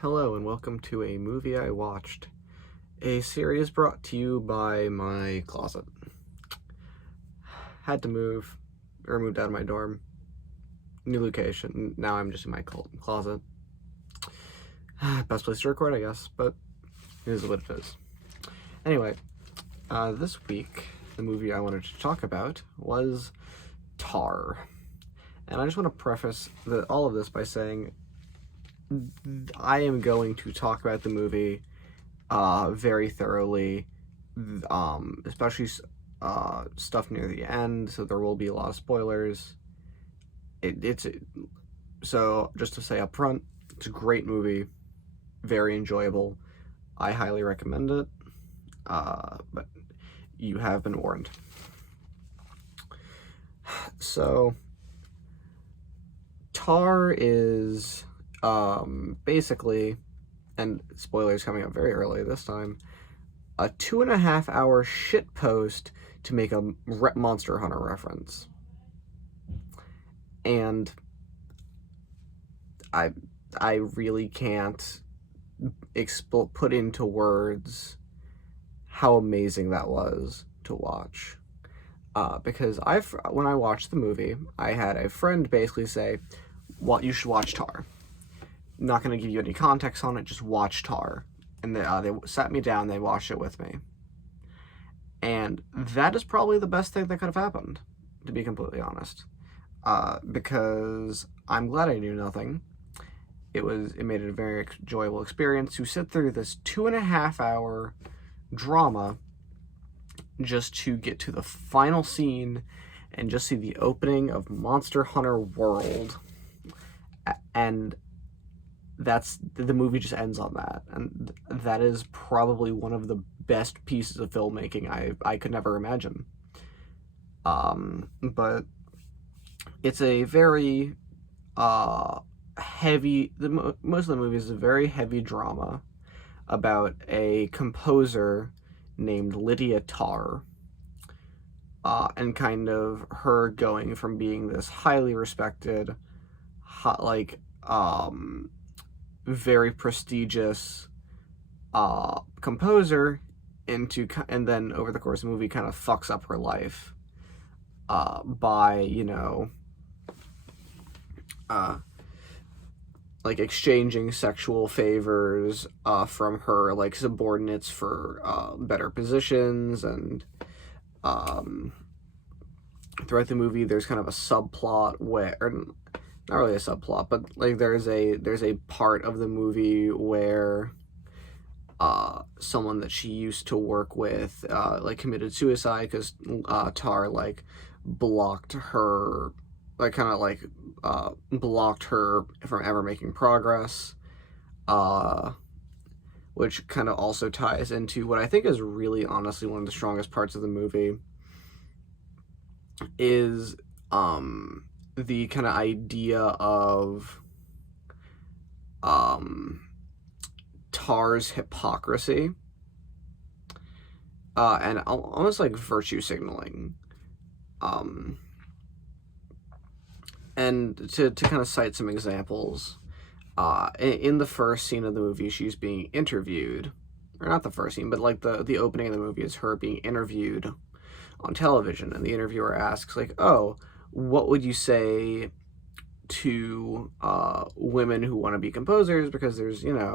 Hello and welcome to a movie I watched, a series brought to you by my closet. Had to move, or moved out of my dorm. New location. Now I'm just in my closet. Best place to record, I guess, but it is what it is. Anyway, this week the movie I wanted to talk about was Tar, and I just want to preface all of this by saying I am going to talk about the movie very thoroughly, especially stuff near the end, so there will be a lot of spoilers. So just to say up front, it's a great movie, very enjoyable. I highly recommend it, but you have been warned. So, Tar is basically, and spoilers coming up very early this time, a 2.5 hour shitpost to make a Monster Hunter reference. And I really can't put into words how amazing that was to watch. Because when I watched the movie, I had a friend basically say, "What you should watch Tar." Not going to give you any context on it, just watch Tar. And they sat me down, they watched it with me. And that is probably the best thing that could have happened, to be completely honest. Because I'm glad I knew nothing. It made it a very enjoyable experience to sit through this 2.5 hour drama just to get to the final scene and just see the opening of Monster Hunter World. And the movie just ends on that, and that is probably one of the best pieces of filmmaking I could never imagine. But it's a very heavy. Most of the movie is a very heavy drama about a composer named Lydia Tarr, and kind of her going from being this highly respected, very prestigious composer and then over the course of the movie kind of fucks up her life by exchanging sexual favors from her subordinates for better positions. And throughout the movie there's kind of a subplot where, not really a subplot, but there's a part of the movie where someone that she used to work with committed suicide because Tar blocked her, blocked her from ever making progress, which kind of also ties into what I think is really honestly one of the strongest parts of the movie, is the kind of idea of Tar's hypocrisy and almost like virtue signaling. And to kind of cite some examples, in the first scene of the movie, she's being interviewed, or not the first scene, but the opening of the movie is her being interviewed on television, and the interviewer asks "Oh, what would you say to women who want to be composers?" Because there's there's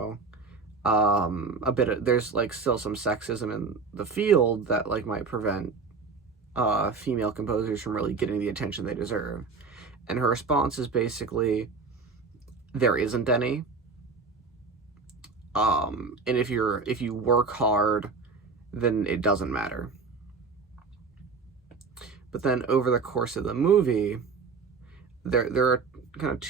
still some sexism in the field that might prevent female composers from really getting the attention they deserve. And her response is basically, there isn't any. And if you work hard, then it doesn't matter. But then over the course of the movie, there are kind of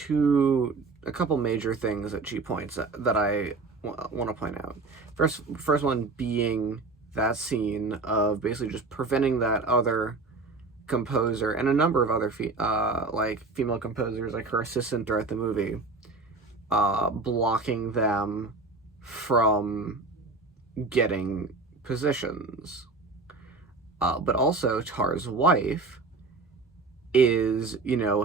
a couple major things that she points at that I want to point out. First one being that scene of basically just preventing that other composer and a number of other female composers, like her assistant throughout the movie, blocking them from getting positions. But also Tar's wife is,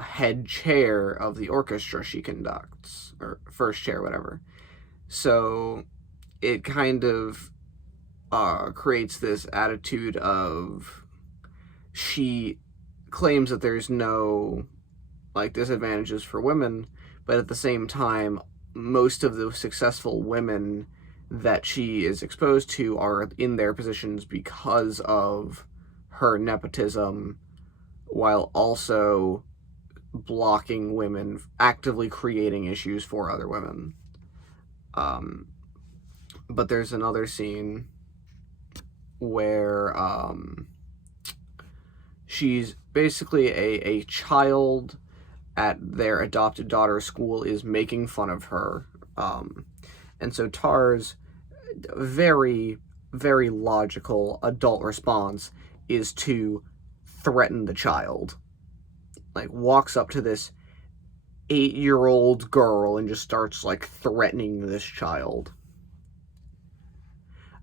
head chair of the orchestra she conducts, or first chair, whatever. So it kind of creates this attitude of, she claims that there's no like disadvantages for women, but at the same time, most of the successful women that she is exposed to are in their positions because of her nepotism, while also blocking women, actively creating issues for other women. But there's another scene where she's basically a child at their adopted daughter's school is making fun of her. And so Tar's very, very logical adult response is to threaten the child. Like, walks up to this 8-year-old girl and just starts, like, threatening this child.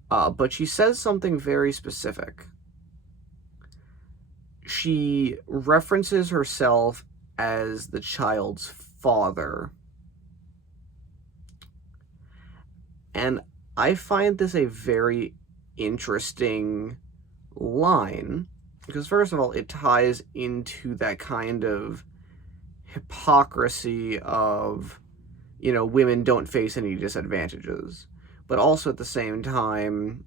But she says something very specific. She references herself as the child's father. And I find this a very interesting line, because first of all, it ties into that kind of hypocrisy of, you know, women don't face any disadvantages. But also at the same time,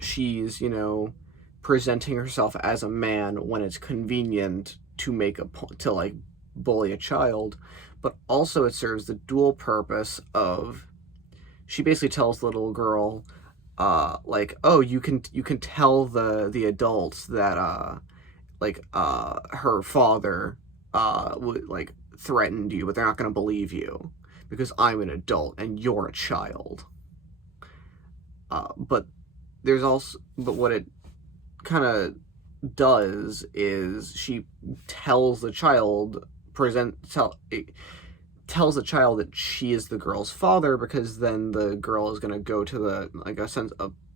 she's, you know, presenting herself as a man when it's convenient to to like bully a child. But also it serves the dual purpose of, she basically tells the little girl, like, oh, you can tell the adults that her father would like threatened you, but they're not going to believe you because I'm an adult and you're a child. But what it kind of does is she tells the child tells the child that she is the girl's father, because then the girl is going to go to a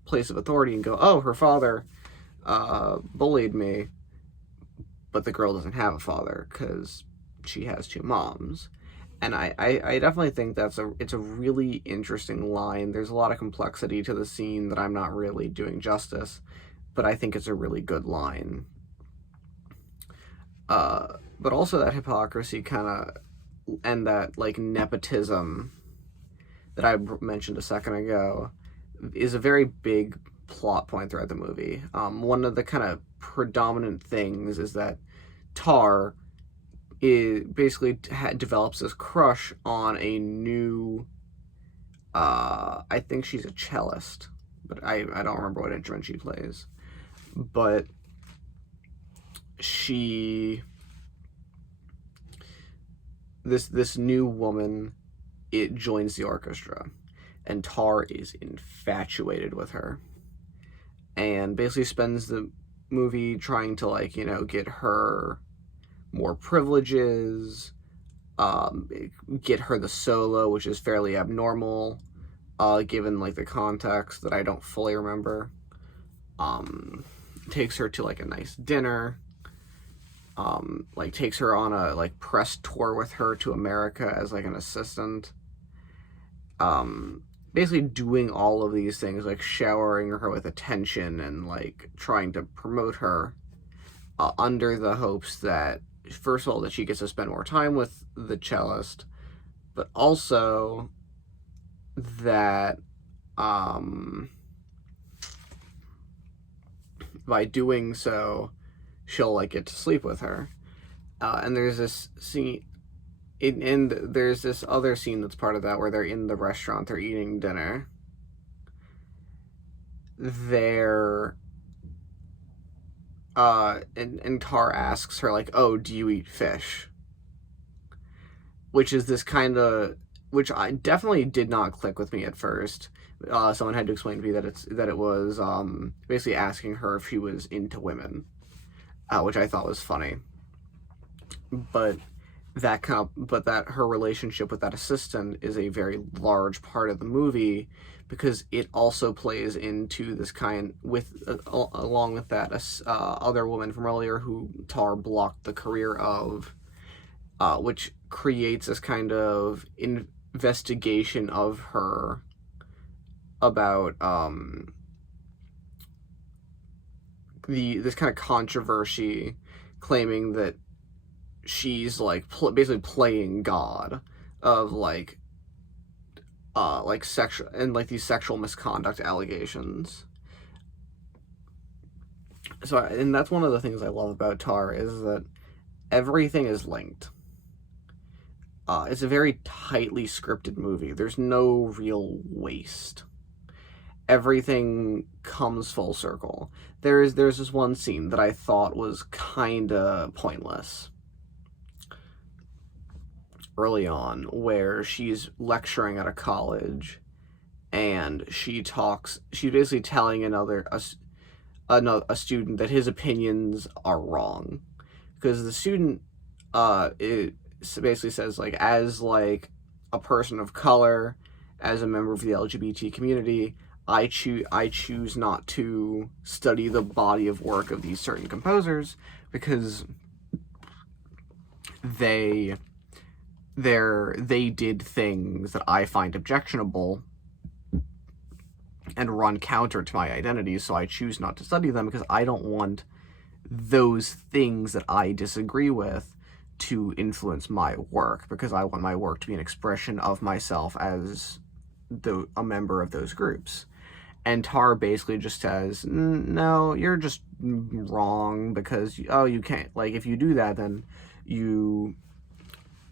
place of authority and go, oh, her father bullied me, but the girl doesn't have a father because she has 2 moms. And I definitely think it's a really interesting line. There's a lot of complexity to the scene that I'm not really doing justice, but I think it's a really good line. But also that hypocrisy kind of, and that like nepotism that I mentioned a second ago, is a very big plot point throughout the movie. One of the kind of predominant things is that Tar basically develops this crush on a new, I think she's a cellist, but I don't remember what instrument she plays. But this new woman, it joins the orchestra, and Tar is infatuated with her, and basically spends the movie trying to, like, you know, get her more privileges, get her the solo, which is fairly abnormal, given like the context that I don't fully remember. Takes her to like a nice dinner, like takes her on a like press tour with her to America as like an assistant. Basically doing all of these things, like showering her with attention and like trying to promote her, under the hopes that, first of all, that she gets to spend more time with the cellist, but also that by doing so, she'll like get to sleep with her. And there's this scene, there's this other scene that's part of that, where they're in the restaurant, they're eating dinner. And Tar asks her, like, oh, do you eat fish? Which is this kind of, which I definitely did not click with me at first. Someone had to explain to me that it was basically asking her if she was into women, which I thought was funny. But that her relationship with that assistant is a very large part of the movie, because it also plays into this kind along with that other woman from earlier who Tar blocked the career of, which creates this kind of investigation of her about this kind of controversy, claiming that she's like basically playing God, of like sexual and like these sexual misconduct allegations. So, and that's one of the things I love about Tar, is that everything is linked. It's a very tightly scripted movie. There's no real waste. Everything comes full circle. There's this one scene that I thought was kinda pointless early on, where she's lecturing at a college, and she's basically telling a student that his opinions are wrong, because the student it basically says, like, as like a person of color, as a member of the LGBT community, I choose not to study the body of work of these certain composers because they did things that I find objectionable and run counter to my identity, so I choose not to study them because I don't want those things that I disagree with to influence my work, because I want my work to be an expression of myself as a member of those groups. And Tar basically just says, no, you're just wrong, because, you can't, like, if you do that, then you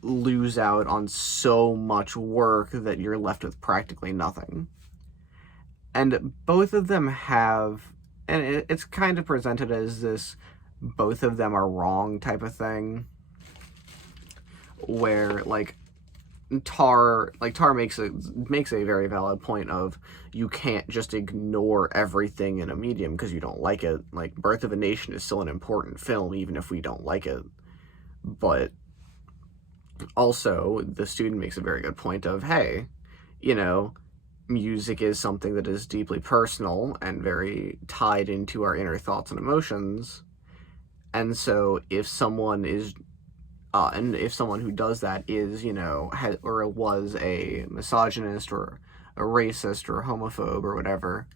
lose out on so much work that you're left with practically nothing. And both of them have, and it's kind of presented as this both of them are wrong type of thing, where like Tar makes a very valid point of, you can't just ignore everything in a medium because you don't like it. Like, Birth of a Nation is still an important film even if we don't like it. But also the student makes a very good point of, hey, music is something that is deeply personal and very tied into our inner thoughts and emotions. And so if someone is and if someone who does that is, or was a misogynist or a racist or a homophobe or whatever,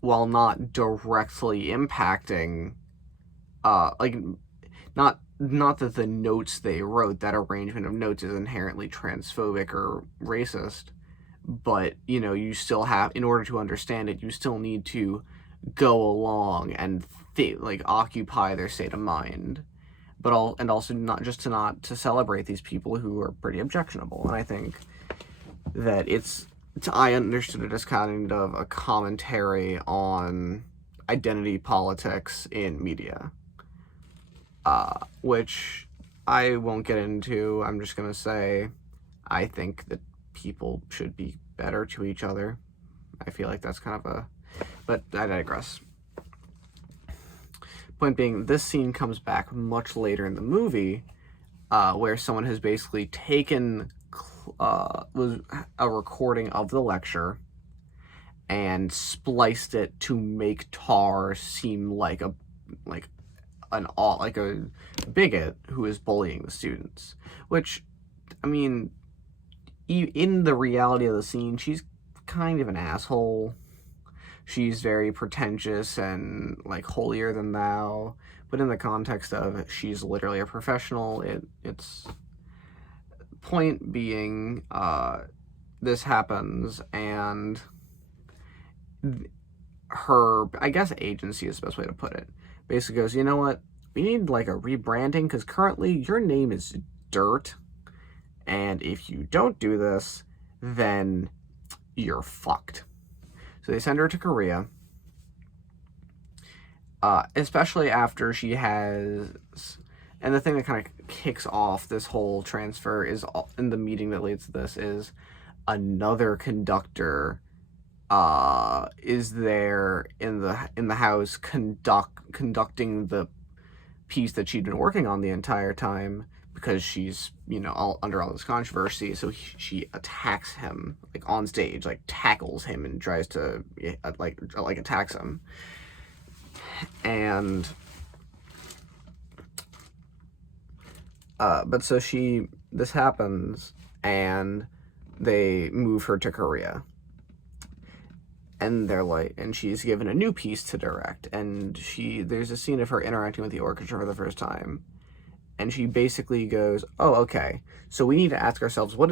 while not directly impacting, not that the notes they wrote, that arrangement of notes is inherently transphobic or racist, but, you still have, in order to understand it, you still need to go along and occupy their state of mind. And also not to celebrate these people who are pretty objectionable. And I think that I understood it as kind of a commentary on identity politics in media, which I won't get into. I'm just gonna say, I think that people should be better to each other. I feel like that's kind of but I digress. Point being, this scene comes back much later in the movie, where someone has basically taken was a recording of the lecture and spliced it to make Tar seem like a bigot who is bullying the students. Which, I mean, in the reality of the scene, she's kind of an asshole. She's very pretentious and, like, holier than thou. But in the context of she's literally a professional, it's... Point being, this happens, and her, I guess agency is the best way to put it, basically goes, you know what? We need, like, a rebranding, because currently your name is Dirt, and if you don't do this, then you're fucked. So they send her to Korea, especially after she has... And the thing that kind of kicks off this whole transfer is, in the meeting that leads to this, is another conductor is there in the house conducting the piece that she'd been working on the entire time, because she's, under all this controversy. So she attacks him, like, on stage, like, tackles him and tries to, like attacks him. And, but so this happens, and they move her to Korea. And they're like, and she's given a new piece to direct, and there's a scene of her interacting with the orchestra for the first time, and she basically goes, "Oh, okay. So we need to ask ourselves, what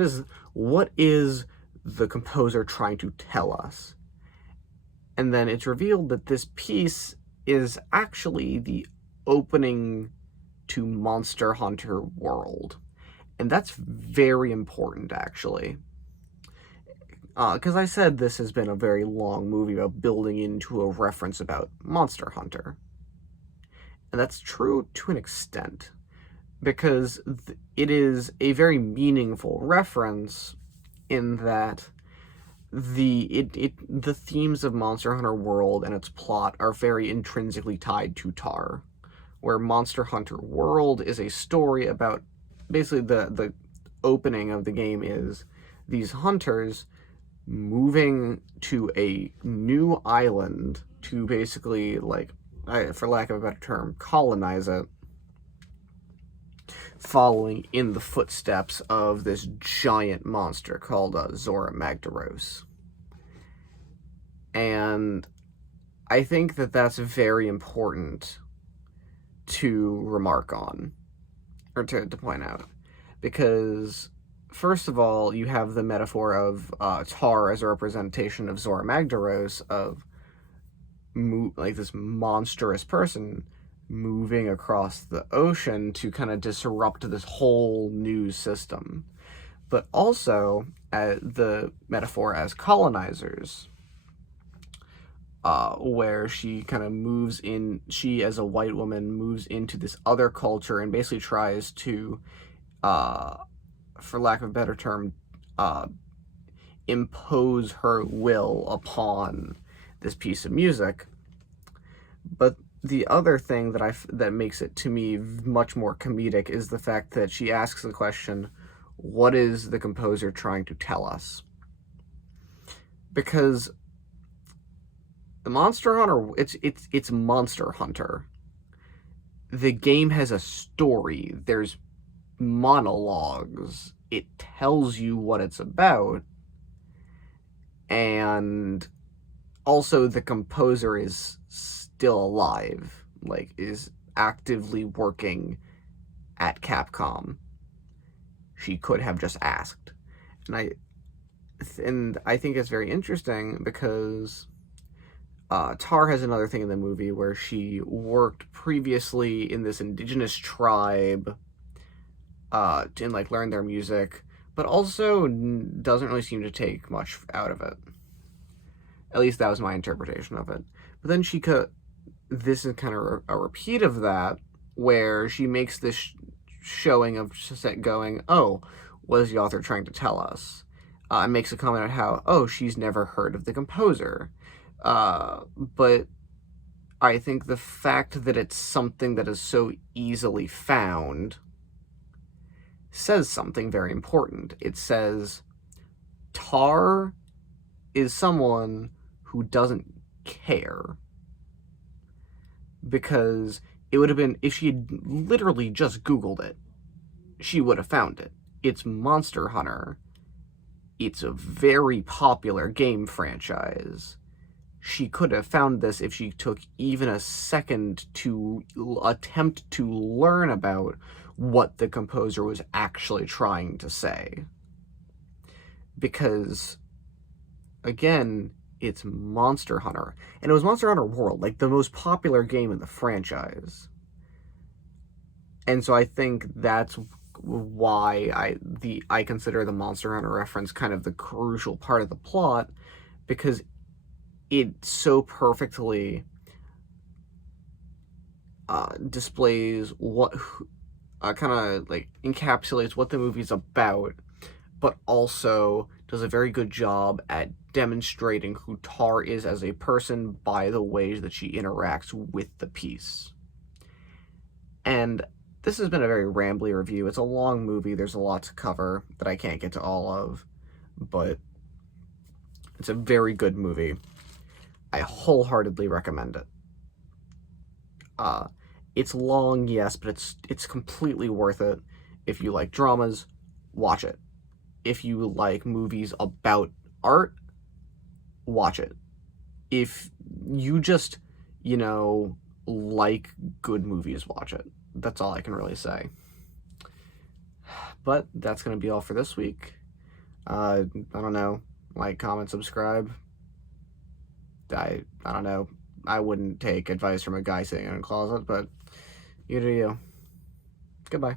is the composer trying to tell us?" And then it's revealed that this piece is actually the opening to Monster Hunter World, and that's very important, actually. Because I said this has been a very long movie about building into a reference about Monster Hunter. And that's true to an extent, because it is a very meaningful reference in that the themes of Monster Hunter World and its plot are very intrinsically tied to Tar, where Monster Hunter World is a story about, basically the opening of the game is these hunters moving to a new island to basically, like, for lack of a better term, colonize it, following in the footsteps of this giant monster called Zora Magdaros. And I think that that's very important to remark on, or to point out, because first of all, you have the metaphor of Tar as a representation of Zora Magdaros, of like this monstrous person moving across the ocean to kind of disrupt this whole new system. But also the metaphor as colonizers, where she kind of moves in, she as a white woman moves into this other culture and basically tries to, for lack of a better term, impose her will upon this piece of music. But the other thing that makes it, to me, much more comedic is the fact that she asks the question, what is the composer trying to tell us? Because the Monster Hunter, it's Monster Hunter. The game has a story. There's monologues. It tells you what it's about. And also the composer is still alive, like, is actively working at Capcom. She could have just asked. And I think it's very interesting because Tar has another thing in the movie where she worked previously in this indigenous tribe to, like, learn their music, but also doesn't really seem to take much out of it. At least that was my interpretation of it. But then this is kind of a repeat of that, where she makes this showing of set going, oh, what is the author trying to tell us? And makes a comment on how, oh, she's never heard of the composer. But I think the fact that it's something that is so easily found says something very important. It says Tar is someone who doesn't care. Because it would have been, if she had literally just Googled it, she would have found it. It's Monster Hunter. It's a very popular game franchise. She could have found this if she took even a second to attempt to learn about what the composer was actually trying to say. Because, again, it's Monster Hunter. And it was Monster Hunter World, like the most popular game in the franchise. And so I think that's why I consider the Monster Hunter reference kind of the crucial part of the plot, because it so perfectly displays what kind of like encapsulates what the movie's about, but also does a very good job at demonstrating who Tar is as a person by the ways that she interacts with the piece. And this has been a very rambly review. It's a long movie. There's a lot to cover that I can't get to all of, but it's a very good movie. I wholeheartedly recommend it. It's long, yes, but it's completely worth it. If you like dramas, watch it. if you like movies about art, watch it. If you just, you know, like good movies, watch it. That's all I can really say. But that's going to be all for this week. I don't know. Like, comment, subscribe. I don't know. I wouldn't take advice from a guy sitting in a closet, but you do you. Goodbye.